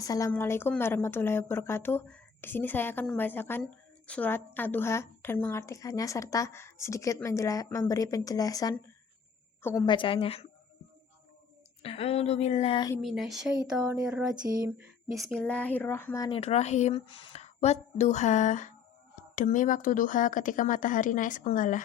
Assalamualaikum warahmatullahi wabarakatuh. Di sini saya akan membacakan surat Ad-Duha dan mengartikannya serta sedikit memberi penjelasan hukum bacaannya. A'udzubillahi minasyaitonirrajim. Bismillahirrahmanirrahim. Wad-duha. Demi waktu duha ketika matahari naik sepenggalah.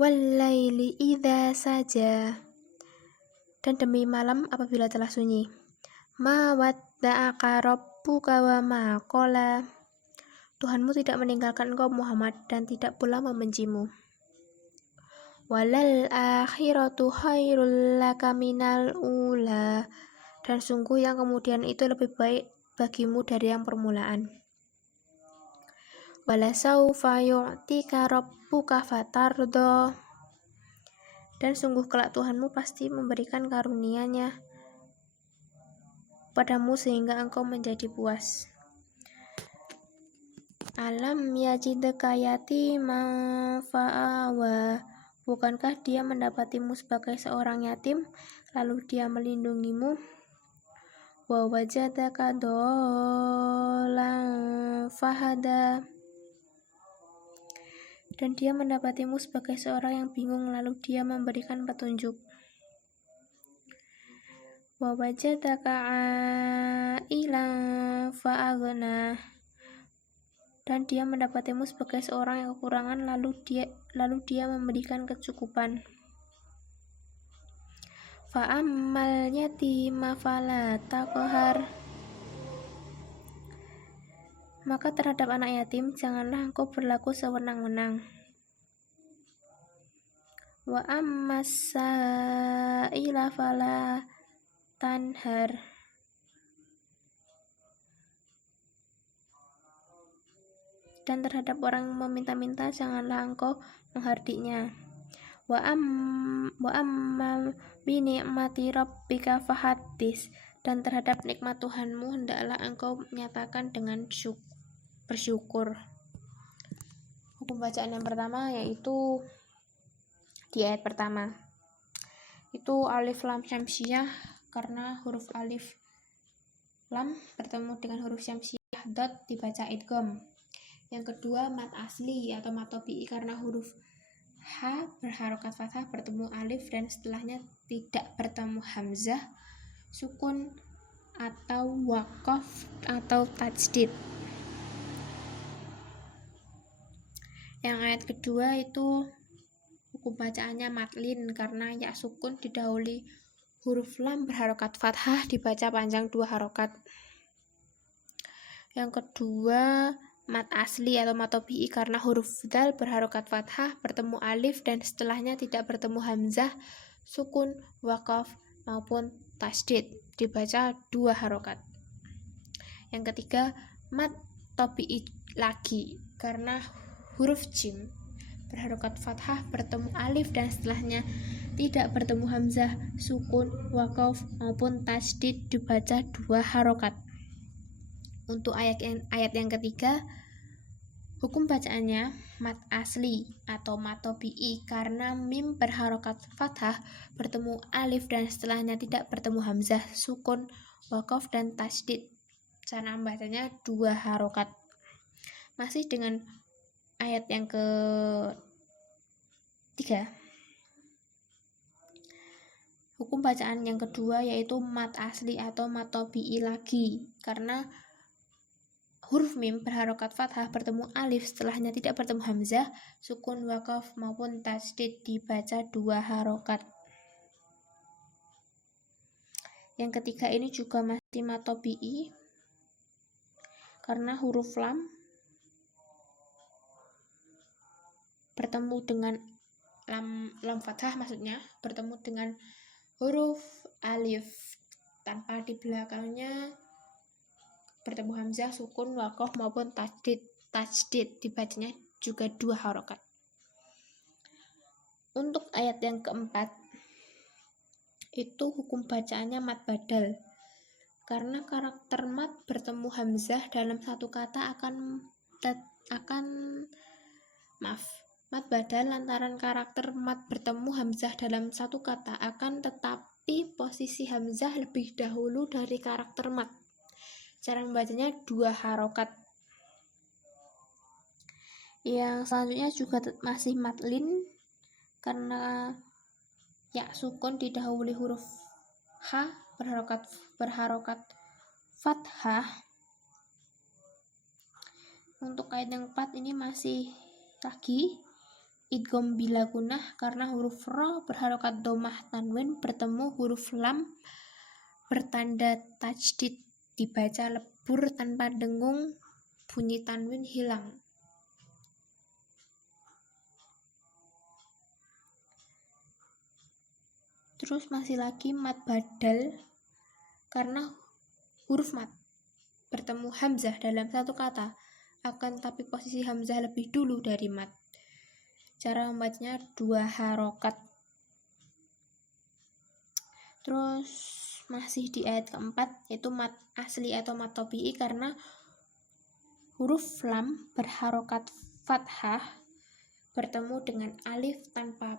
Wal-laili idza saja. Dan demi malam apabila telah sunyi. Ma wadda'aka rabbuka wa ma qala. Tuhanmu tidak meninggalkan engkau Muhammad dan tidak pula membencimu. Walal akhiratu khairul laka minal ula. Dan sungguh yang kemudian itu lebih baik bagimu dari yang permulaan. Walasaufa yu'tika rabbuka fatardo. Dan sungguh kelak Tuhanmu pasti memberikan karunia-Nya padamu sehingga engkau menjadi puas. Alam yajidka yatiman fa'awa. Bukankah dia mendapatimu sebagai seorang yatim, lalu dia melindungimu? Wa wajadaka dolan fahada. Dan dia mendapatimu sebagai seorang yang bingung, lalu dia memberikan petunjuk. Wa wajadaka ailan fa'aghna. Dan dia mendapatimu sebagai seorang yang kekurangan, lalu dia memberikan kecukupan. Fa'ammal yatima fala taqhar. Maka terhadap anak yatim janganlah engkau berlaku sewenang-wenang. Wa ammas sa'ila fala tanhar. Dan terhadap orang yang meminta-minta janganlah engkau menghardiknya. Wa ammal bi ni'mati rabbika fahaddits. Dan terhadap nikmat Tuhanmu hendaklah engkau menyatakan dengan bersyukur. Hukum bacaan yang pertama yaitu di ayat pertama. Itu alif lam syamsiyah, karena huruf alif lam bertemu dengan huruf syamsiyah dot dibaca idgham. Yang kedua mat asli atau mat tabi'i, karena huruf H berharokat fathah bertemu alif dan setelahnya tidak bertemu hamzah, sukun atau waqaf atau tajdid. Yang ayat kedua itu hukum bacaannya matlin, karena ya sukun didahului huruf lam berharokat fathah dibaca panjang 2 harokat. Yang kedua mat asli atau mat tabi'i, karena huruf dal berharokat fathah bertemu alif dan setelahnya tidak bertemu hamzah, sukun, waqaf maupun tasdid dibaca 2 harokat. Yang ketiga mat tabi'i lagi, karena huruf jim berharokat fathah bertemu alif dan setelahnya tidak bertemu hamzah, sukun, waqaf maupun tasdid dibaca 2 harokat. Untuk ayat yang ketiga, hukum bacaannya mat asli atau mat tabi'i, karena mim berharokat fathah bertemu alif dan setelahnya tidak bertemu hamzah, sukun, waqaf dan tasdid. Cara membacanya 2 harokat. Masih dengan ayat yang ketiga, hukum bacaan yang kedua yaitu mat asli atau mat tabi'i lagi, karena huruf mim berharokat fathah bertemu alif setelahnya tidak bertemu hamzah, sukun, waqaf maupun tasdid dibaca 2 harokat. Yang ketiga ini juga masih mat tabi'i, karena huruf lam bertemu dengan lam fathah, maksudnya bertemu dengan huruf alif tanpa di belakangnya bertemu hamzah, sukun, waqaf maupun tajdid dibacanya juga 2 harokat. Untuk ayat yang keempat itu hukum bacaannya mat badal, karena karakter mat bertemu hamzah dalam satu kata mat badal lantaran karakter mat bertemu hamzah dalam satu kata akan tetap tapi posisi hamzah lebih dahulu dari karakter mat. Cara membacanya 2 harokat. Yang selanjutnya juga masih matlin karena ya sukun didahului huruf H berharokat fathah. Untuk ayat yang 4 ini masih lagi idgham bila gunah karena huruf ro berharokat domah tanwin bertemu huruf lam bertanda tajdid, dibaca lebur tanpa dengung, bunyi tanwin hilang. Terus masih lagi mat badal karena huruf mat bertemu hamzah dalam satu kata, akan tapi posisi hamzah lebih dulu dari mat. Cara membacanya 2 harokat. Terus masih di ayat keempat yaitu mat asli atau mat tobi'i karena huruf lam berharokat fathah bertemu dengan alif tanpa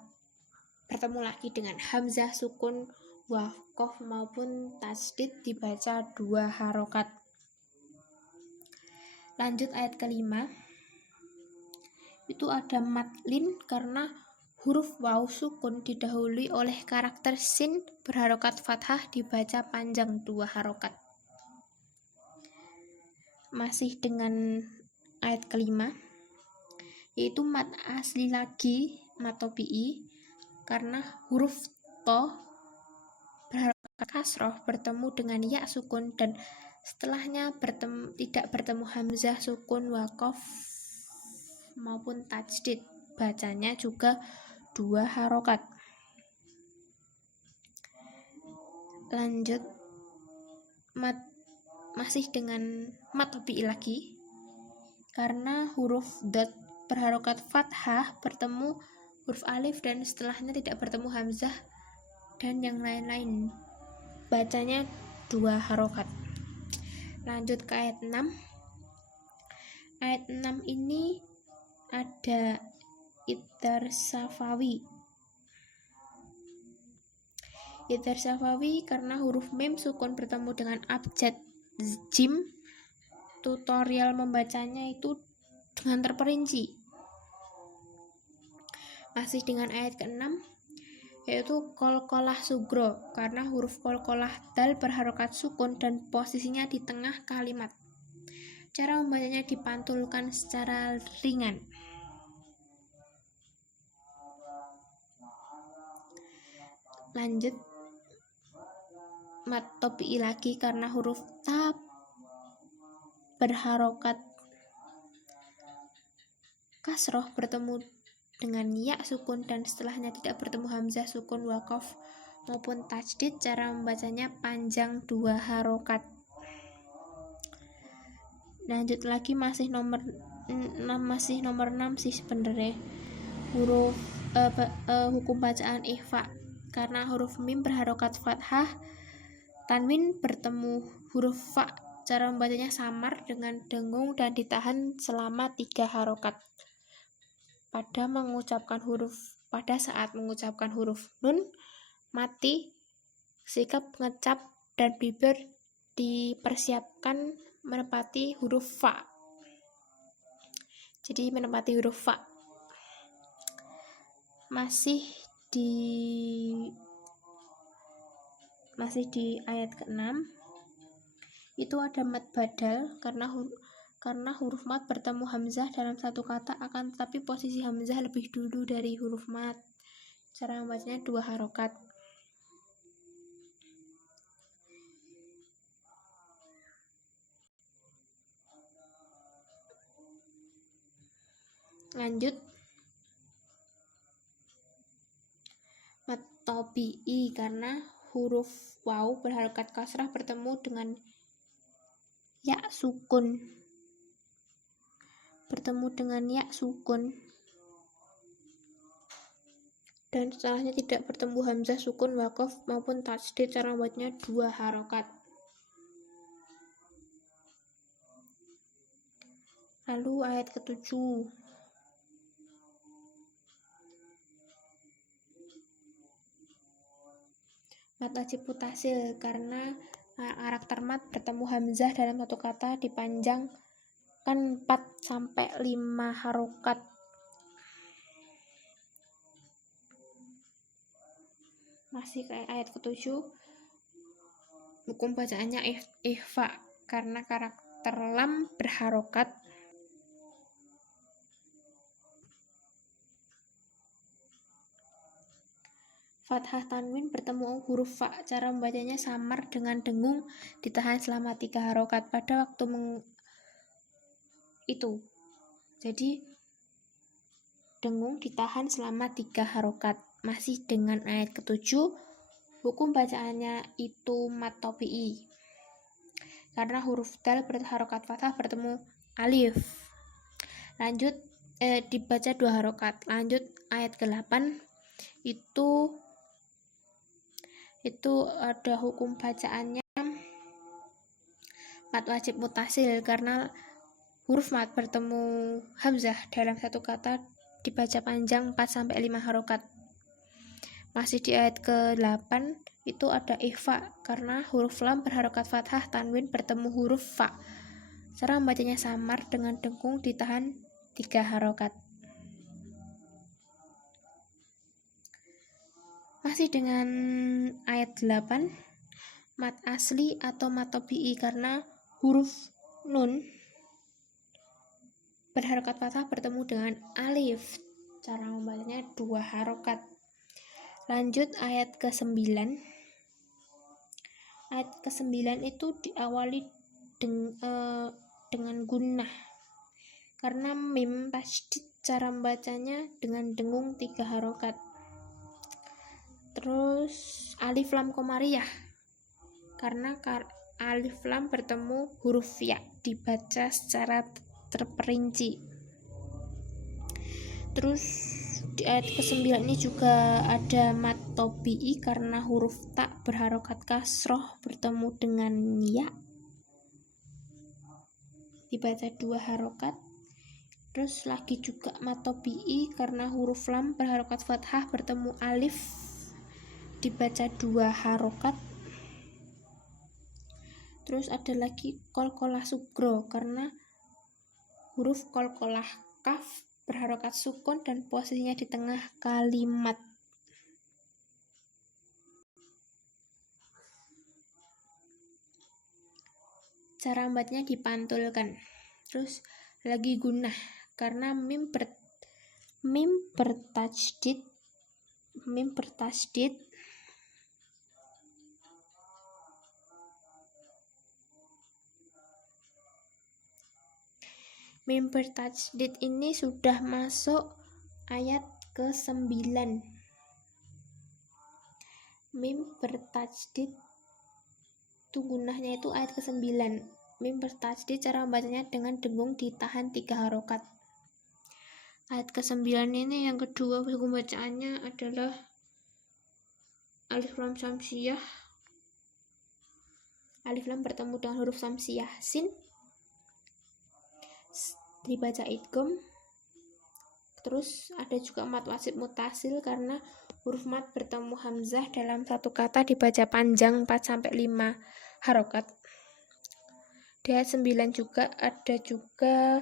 bertemu lagi dengan hamzah sukun waqaf maupun tasdid, dibaca 2 harokat. Lanjut ayat kelima, itu ada matlin karena huruf waw sukun didahului oleh karakter sin berharokat fathah, dibaca panjang 2 harokat. Masih dengan ayat kelima yaitu mat asli lagi, mat tobi'i karena huruf to berharokat kasroh bertemu dengan ya sukun dan setelahnya tidak bertemu hamzah sukun waqaf maupun tajdid, bacanya juga 2 harokat. Lanjut masih dengan mat tobi'i lagi karena huruf dot berharokat fathah bertemu huruf alif dan setelahnya tidak bertemu hamzah dan yang lain-lain, bacanya 2 harokat. Lanjut ke ayat 6. Ayat 6 ini ada idgham safawi. Idgham safawi karena huruf mim sukun bertemu dengan abjad jim. Tutorial membacanya itu dengan terperinci. Masih dengan ayat ke-6 yaitu qalqalah sugro karena huruf qalqalah dal berharokat sukun dan posisinya di tengah kalimat. Cara membacanya dipantulkan secara ringan. Lanjut mat tobi'i lagi karena huruf ta berharokat kasroh bertemu dengan ya sukun dan setelahnya tidak bertemu hamzah sukun waqaf maupun tajdid. Cara membacanya panjang 2 harokat. Lanjut lagi masih nomor 6 sih sebenarnya huruf hukum bacaan ikhfa karena huruf mim berharokat fathah tanwin bertemu huruf fa. Cara membacanya samar dengan dengung dan ditahan selama 3 harokat. Pada saat mengucapkan huruf nun, mati, sikap ngecap dan bibir dipersiapkan menepati huruf fa. Jadi menepati huruf fa. Masih di ayat ke-6 itu ada mat badal karena huruf mat bertemu hamzah dalam satu kata, akan tetapi posisi hamzah lebih dulu dari huruf mat. Cara membacanya 2 harokat. Lanjut mat tobi'i karena huruf waw berharokat kasrah bertemu dengan ya sukun dan setelahnya tidak bertemu hamzah sukun waqaf maupun tajdid. Cara membacanya 2 harokat. Lalu ayat ke-7 Mat Mad wajib mutasil karena karakter mad bertemu hamzah dalam satu kata dipanjangkan 4 sampai 5 harokat. Masih kayak ayat ke-7, hukum bacaannya ikhfa karena karakter lam berharokat. Fathah tanwin bertemu huruf fa, cara membacanya samar dengan dengung ditahan selama 3 harokat pada waktu itu. Jadi dengung ditahan selama 3 harokat. Masih dengan ayat ke-7, hukum bacaannya itu mad tabi'i karena huruf dal berharokat fathah bertemu alif. Lanjut dibaca 2 harokat. Lanjut ayat ke-8, itu ada hukum bacaannya mad wajib mutasil karena huruf mad bertemu hamzah dalam satu kata dibaca panjang 4 sampai 5 harokat. Masih di ayat ke-8 itu ada ikhfa karena huruf lam berharokat fathah tanwin bertemu huruf fa. Cara membacanya samar dengan dengung ditahan 3 harokat. Masih dengan ayat 8, mad asli atau mad tabi'i karena huruf nun berharokat fathah bertemu dengan alif. Cara membacanya 2 harokat. Lanjut ayat ke-9. Ayat ke-9 itu diawali dengan gunnah karena mim tasydid, cara membacanya dengan dengung 3 harokat. Terus alif lam komariah karena alif lam bertemu huruf ya dibaca secara terperinci. Terus di ayat ke-9 ini juga ada mad tabi'i karena huruf ta berharokat kasroh bertemu dengan ya dibaca 2 harokat. Terus lagi juga mad tabi'i karena huruf lam berharokat fathah bertemu alif dibaca 2 harokat. Terus ada lagi qalqalah sugro karena huruf qalqalah kaf berharokat sukun dan posisinya di tengah kalimat. Cara membacanya dipantulkan. Terus lagi gunnah karena mim bertasydid mim bertasydid ini sudah masuk ayat ke-9. Mim bertasydid itu gunnahnya itu ayat ke-9. Mim bertasydid cara membacanya dengan dengung ditahan 3 harokat. Ayat ke-9 ini yang kedua hukum bacaannya adalah alif lam samsiyah. Alif lam bertemu dengan huruf samsiyah sin dibaca idgham. Terus ada juga mad wajib mutasil karena huruf mad bertemu hamzah dalam satu kata dibaca panjang 4 sampai 5 harokat. Di ayat 9 juga ada juga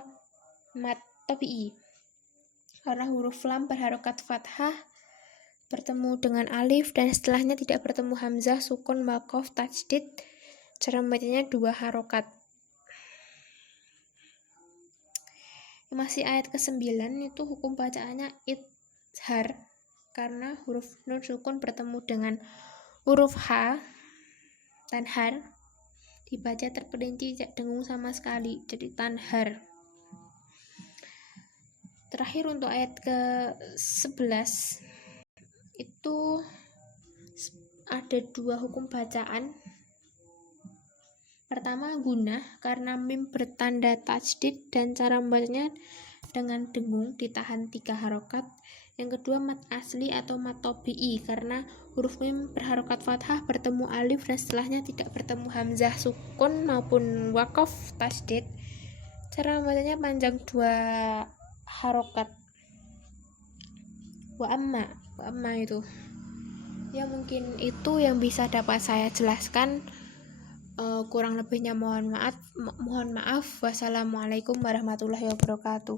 mad tabi'i karena huruf lam berharokat fathah bertemu dengan alif dan setelahnya tidak bertemu hamzah, sukun, waqaf, tasydid. Cara membacanya 2 harokat. Masih ayat ke-9 itu hukum bacaannya idhar karena huruf nun sukun bertemu dengan huruf H tanhar dibaca terperinci tidak dengung sama sekali jadi tanhar. Terakhir untuk ayat ke-11 itu ada 2 hukum bacaan. Pertama gunnah karena mim bertanda tasydid dan cara membacanya dengan dengung ditahan 3 harokat. Yang kedua mad asli atau mad tabi'i karena huruf mim berharokat fathah bertemu alif dan setelahnya tidak bertemu hamzah, sukun maupun waqaf tasydid. Cara membacanya panjang 2 harokat. Wa amma itu Ya mungkin itu yang bisa dapat saya jelaskan. Kurang lebihnya mohon maaf. Wassalamualaikum warahmatullahi wabarakatuh.